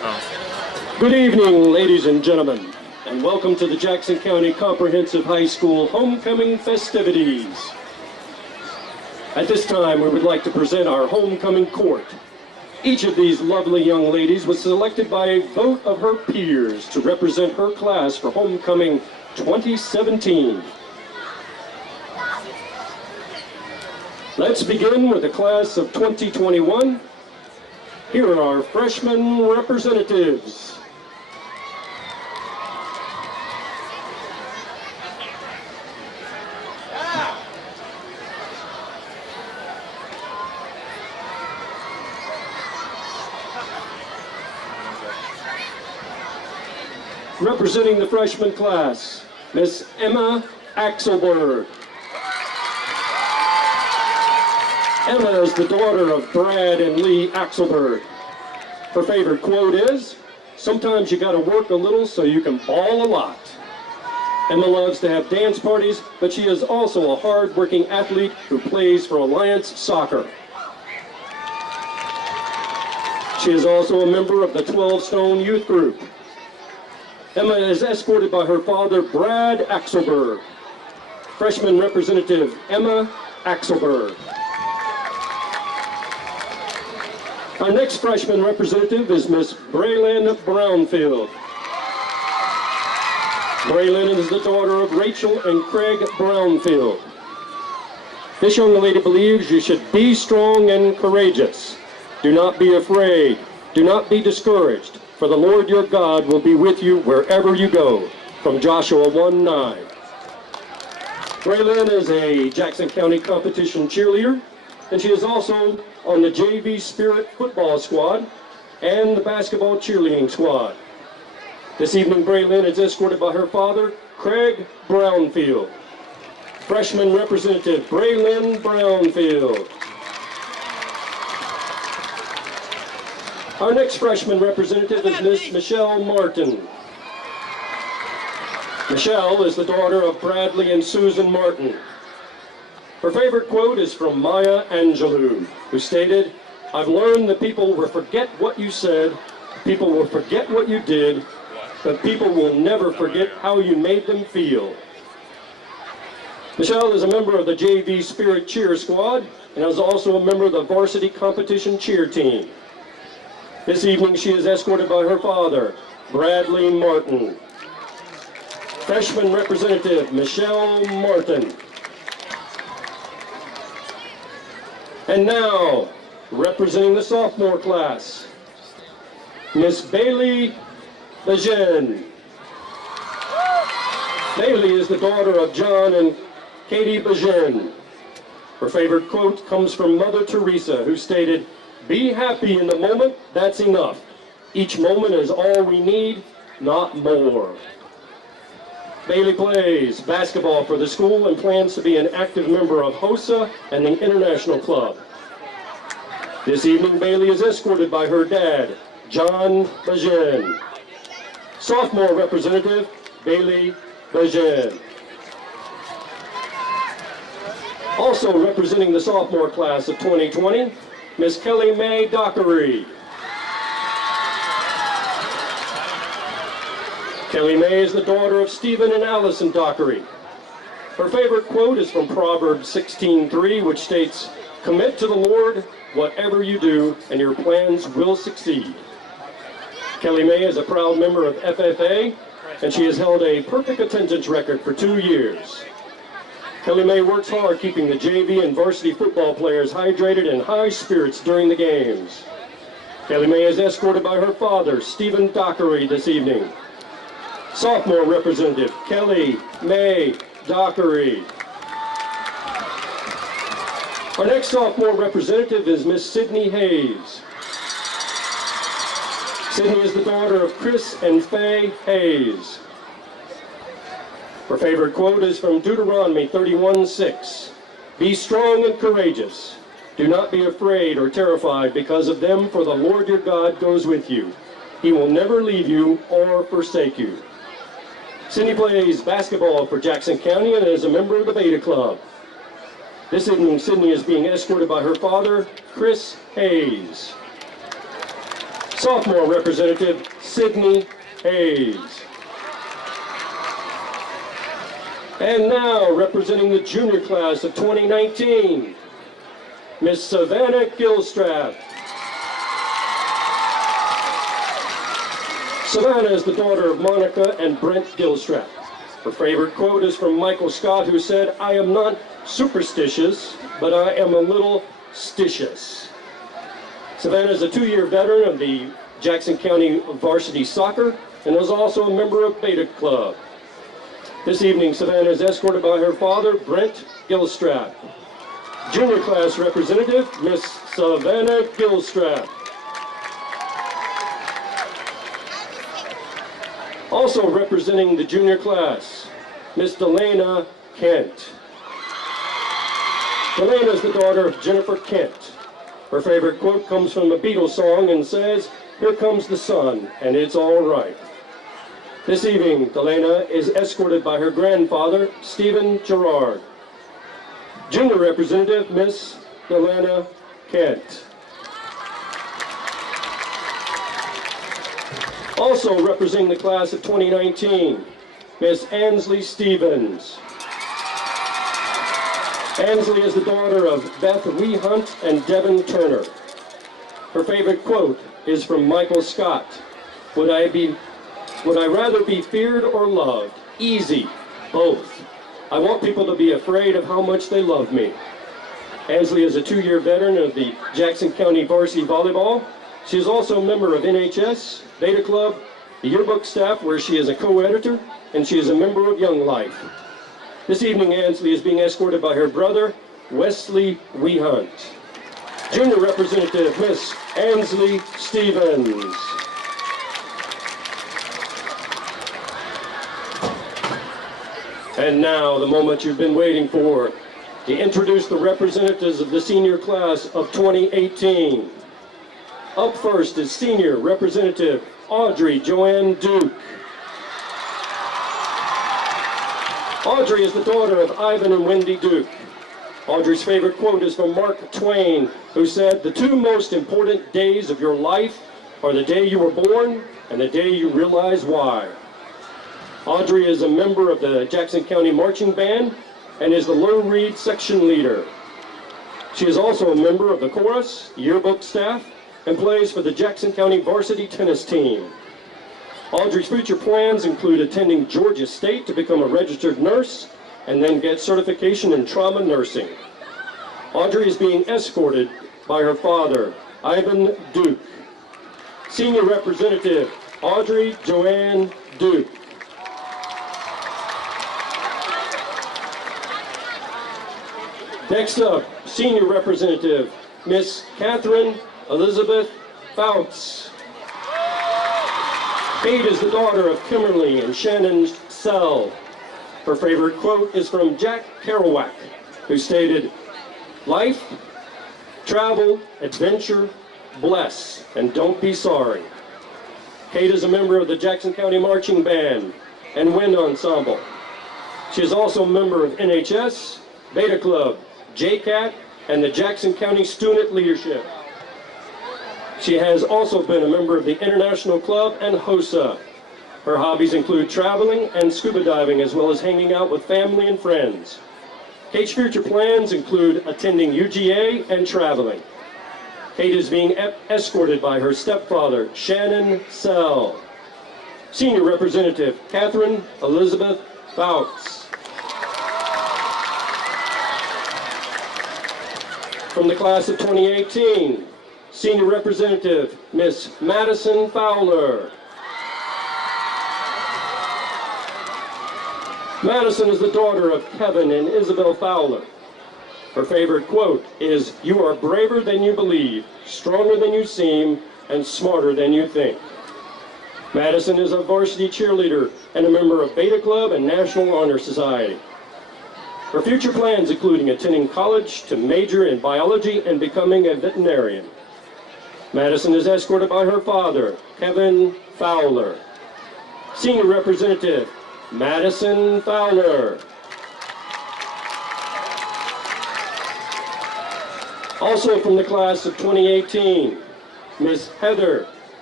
Good evening, ladies and gentlemen, and welcome to the Jackson County Comprehensive High School Homecoming festivities. At this time, we would like to present our homecoming court. Each of these lovely young ladies was selected by a vote of her peers to represent her class for homecoming 2017. Let's begin with the class of 2021. Here are our freshman representatives. Representing the freshman class, Miss Emma Axelberg. Emma is the daughter of Brad and Lee Axelberg. Her favorite quote is, "Sometimes you gotta work a little so you can ball a lot." Emma loves to have dance parties, but she is also a hard-working athlete who plays for Alliance Soccer. She is also a member of the 12 Stone Youth Group. Emma is escorted by her father, Brad Axelberg. Freshman representative, Emma Axelberg. Our next freshman representative is Miss Braylon Brownfield. Braylon is the daughter of Rachel and Craig Brownfield. This young lady believes you should be strong and courageous. Do not be afraid. Do not be discouraged. For the Lord your God will be with you wherever you go. From Joshua 1:9. Braylon is a Jackson County competition cheerleader, and she is also on the JV Spirit football squad and the basketball cheerleading squad. This evening, Braylon is escorted by her father, Craig Brownfield. Freshman representative, Braylon Brownfield. Our next freshman representative is Miss Michelle Martin. Michelle is the daughter of Bradley and Susan Martin. Her favorite quote is from Maya Angelou, who stated, "I've learned that people will forget what you said, people will forget what you did, but people will never forget how you made them feel." Michelle is a member of the JV Spirit Cheer Squad and is also a member of the varsity competition cheer team. This evening, she is escorted by her father, Bradley Martin. Freshman representative, Michelle Martin. And now, representing the sophomore class, Miss Bailey Bajen. Bailey is the daughter of John and Katie Bajen. Her favorite quote comes from Mother Teresa, who stated, "Be happy in the moment, that's enough. Each moment is all we need, not more." Bailey plays basketball for the school and plans to be an active member of HOSA and the International Club. This evening, Bailey is escorted by her dad, John Bajen. Sophomore representative, Bailey Bajen. Also representing the sophomore class of 2020, Miss Kelly Mae Dockery. Kelly Mae is the daughter of Stephen and Allison Dockery. Her favorite quote is from Proverbs 16:3, which states, "Commit to the Lord whatever you do, and your plans will succeed." Kelly Mae is a proud member of FFA, and she has held a perfect attendance record for 2 years. Kelly Mae works hard keeping the JV and varsity football players hydrated and high spirits during the games. Kelly Mae is escorted by her father, Stephen Dockery, this evening. Sophomore representative, Kelly Mae Dockery. Our next sophomore representative is Miss Sydney Hayes. Sydney is the daughter of Chris and Faye Hayes. Her favorite quote is from Deuteronomy 31:6. "Be strong and courageous. Do not be afraid or terrified because of them, for the Lord your God goes with you. He will never leave you or forsake you." Sydney plays basketball for Jackson County and is a member of the Beta Club. This evening, Sydney is being escorted by her father, Chris Hayes. Sophomore Representative Sydney Hayes. And now, representing the junior class of 2019, Miss Savannah Gilstrap. Savannah is the daughter of Monica and Brent Gilstrap. Her favorite quote is from Michael Scott, who said, "I am not superstitious, but I am a little stitious." Savannah is a 2-year veteran of the Jackson County varsity soccer and is also a member of Beta Club. This evening, Savannah is escorted by her father, Brent Gilstrap. Junior class representative, Miss Savannah Gilstrap. Also representing the junior class, Miss Delana Kent. Delana is the daughter of Jennifer Kent. Her favorite quote comes from a Beatles song and says, "Here comes the sun, and it's all right." This evening, Delana is escorted by her grandfather, Stephen Gerard. Junior representative, Miss Delana Kent. Also representing the class of 2019, Miss Ansley Stevens. Ansley is the daughter of Beth Wehunt and Devin Turner. Her favorite quote is from Michael Scott. Would I rather be feared or loved? Easy, both. I want people to be afraid of how much they love me. Ansley is a 2-year veteran of the Jackson County varsity volleyball. She is also a member of NHS, Beta Club, the yearbook staff where she is a co-editor, and she is a member of Young Life. This evening, Ansley is being escorted by her brother, Wesley Wehunt. Junior representative, Miss Ansley Stevens. And now, the moment you've been waiting for, to introduce the representatives of the senior class of 2018. Up first is Senior Representative Audrey Joanne Duke. Audrey is the daughter of Ivan and Wendy Duke. Audrey's favorite quote is from Mark Twain, who said, "The two most important days of your life are the day you were born and the day you realize why." Audrey is a member of the Jackson County Marching Band and is the Low Reed section leader. She is also a member of the chorus, yearbook staff, and plays for the Jackson County varsity tennis team. Audrey's future plans include attending Georgia State to become a registered nurse and then get certification in trauma nursing. Audrey is being escorted by her father, Ivan Duke. Senior Representative Audrey Joanne Duke. Next up, Senior Representative Miss Catherine Elizabeth Fouts. Kate is the daughter of Kimberly and Shannon Sell. Her favorite quote is from Jack Kerouac, who stated, "Life, travel, adventure, bless, and don't be sorry." Kate is a member of the Jackson County Marching Band and Wind Ensemble. She is also a member of NHS, Beta Club, JCAT, and the Jackson County Student Leadership. She has also been a member of the International Club and HOSA. Her hobbies include traveling and scuba diving, as well as hanging out with family and friends. Kate's future plans include attending UGA and traveling. Kate is being escorted by her stepfather, Shannon Sell. Senior Representative Catherine Elizabeth Fouts. From the class of 2018, Senior Representative Miss Madison Fowler. Madison is the daughter of Kevin and Isabel Fowler. Her favorite quote is, "You are braver than you believe, stronger than you seem, and smarter than you think." Madison is a varsity cheerleader and a member of Beta Club and National Honor Society. Her future plans including attending college to major in biology and becoming a veterinarian. Madison is escorted by her father, Kevin Fowler. Senior Representative Madison Fowler. Also from the class of 2018, Miss Heather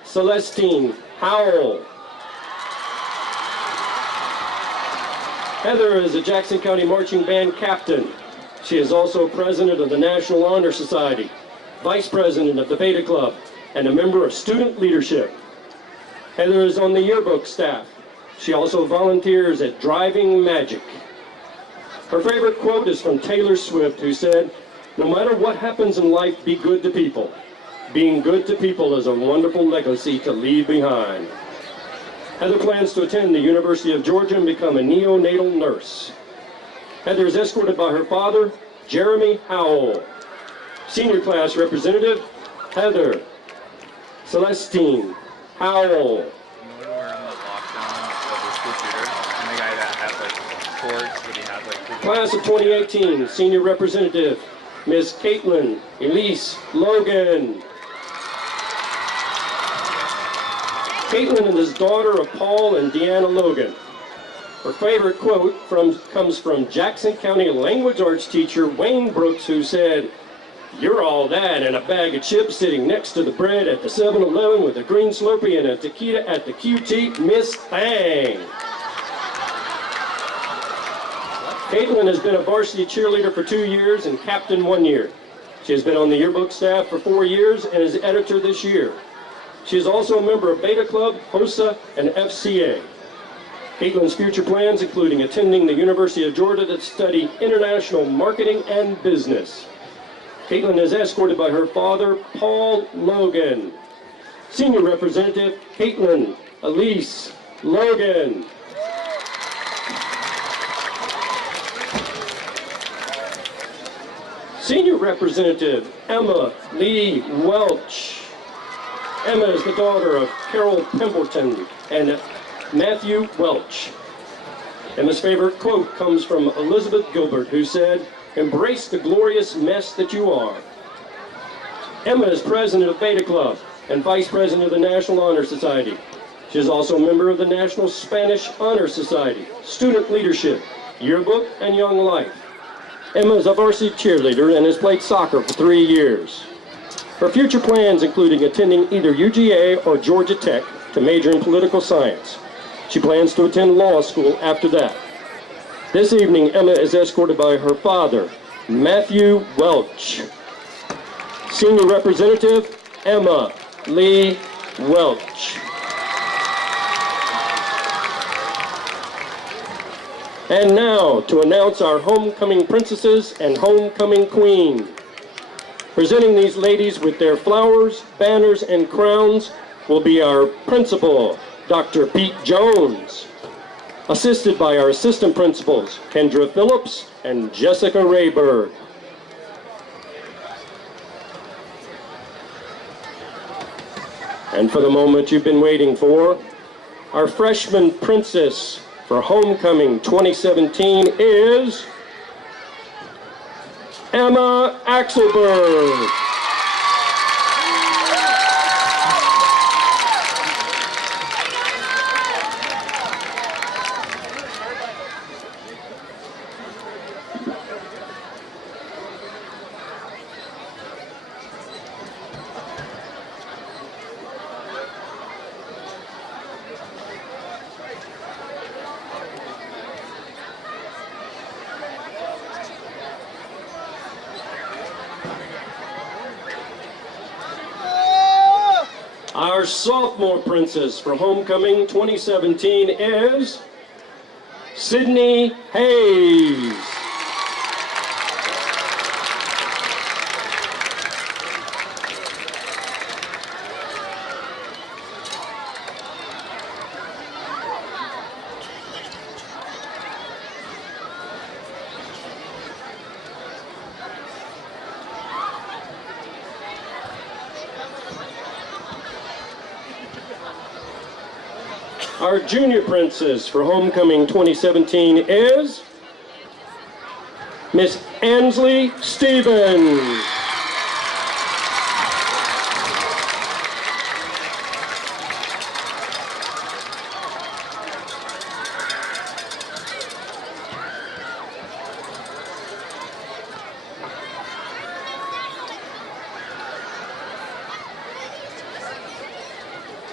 Celestine Howell. Heather is a Jackson County Marching Band captain. She is also president of the National Honor Society, vice president of the Beta Club, and a member of student leadership. Heather is on the yearbook staff. She also volunteers at Driving Magic. Her favorite quote is from Taylor Swift, who said, "No matter what happens in life, be good to people. Being good to people is a wonderful legacy to leave behind." Heather plans to attend the University of Georgia and become a neonatal nurse. Heather is escorted by her father, Jeremy Howell. Senior class representative, Heather Celestine Howell. When we're in the lockdown of the school shooter, and the guy that had like cords, but he had like... Class of 2018, senior representative, Ms. Caitlin Elise Logan. Caitlin is daughter of Paul and Deanna Logan. Her favorite quote comes from Jackson County language arts teacher Wayne Brooks, who said, "You're all that and a bag of chips sitting next to the bread at the 7-Eleven with a green Slurpee and a taquita at the QT, Miss Thang." Caitlin has been a varsity cheerleader for 2 years and captain 1 year. She has been on the yearbook staff for 4 years and is editor this year. She is also a member of Beta Club, HOSA, and FCA. Caitlin's future plans including attending the University of Georgia to study international marketing and business. Caitlin is escorted by her father, Paul Logan. Senior Representative, Caitlin Elise Logan. Senior Representative, Emma Lee Welch. Emma is the daughter of Carol Pemberton and Matthew Welch. Emma's favorite quote comes from Elizabeth Gilbert, who said, "Embrace the glorious mess that you are." Emma is president of Beta Club and vice president of the National Honor Society. She is also a member of the National Spanish Honor Society, Student Leadership, Yearbook, and Young Life. Emma is a varsity cheerleader and has played soccer for 3 years. Her future plans including attending either UGA or Georgia Tech to major in political science. She plans to attend law school after that. This evening, Emma is escorted by her father, Matthew Welch. Senior Representative, Emma Lee Welch. And now, to announce our homecoming princesses and homecoming queen. Presenting these ladies with their flowers, banners, and crowns will be our principal, Dr. Pete Jones, assisted by our assistant principals, Kendra Phillips and Jessica Rayberg. And for the moment you've been waiting for, our freshman princess for Homecoming 2017 is Emma Axelberg. Our sophomore princess for Homecoming 2017 is Sydney Hayes. Our junior princess for Homecoming 2017 is Miss Ansley Stevens.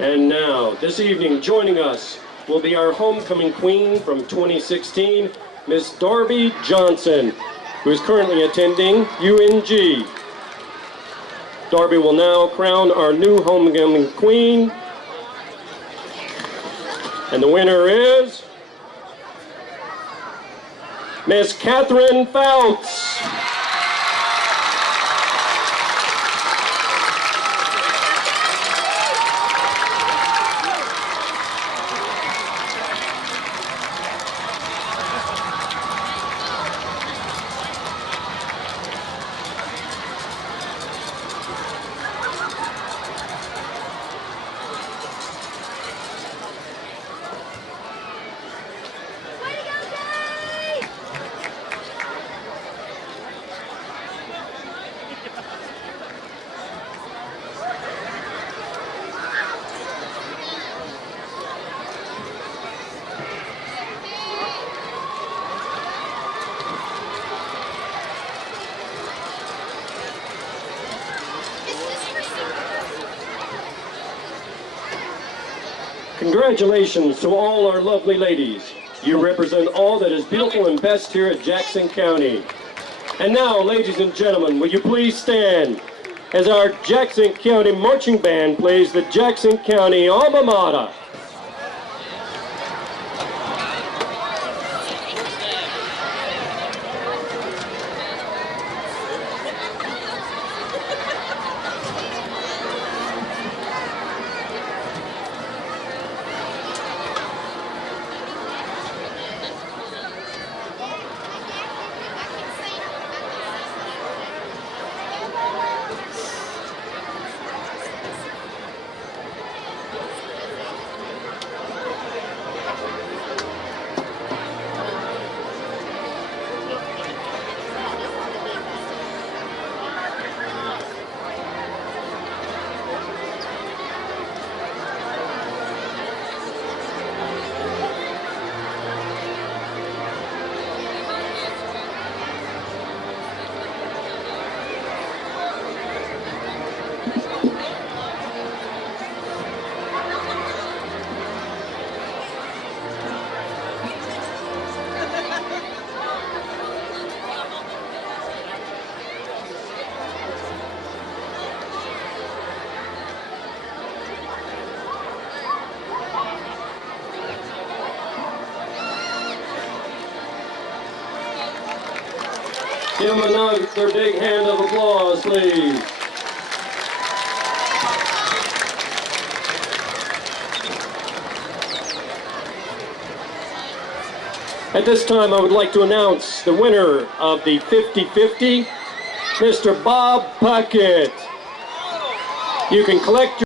And now, this evening, joining us will be our homecoming queen from 2016, Miss Darby Johnson, who is currently attending UNG. Darby will now crown our new homecoming queen. And the winner is Miss Catherine Fouts. Congratulations to all our lovely ladies. You represent all that is beautiful and best here at Jackson County. And now, ladies and gentlemen, will you please stand as our Jackson County Marching Band plays the Jackson County Alma Mater. Give them another big hand of applause, please. At this time, I would like to announce the winner of the 50-50, Mr. Bob Puckett. You can collect your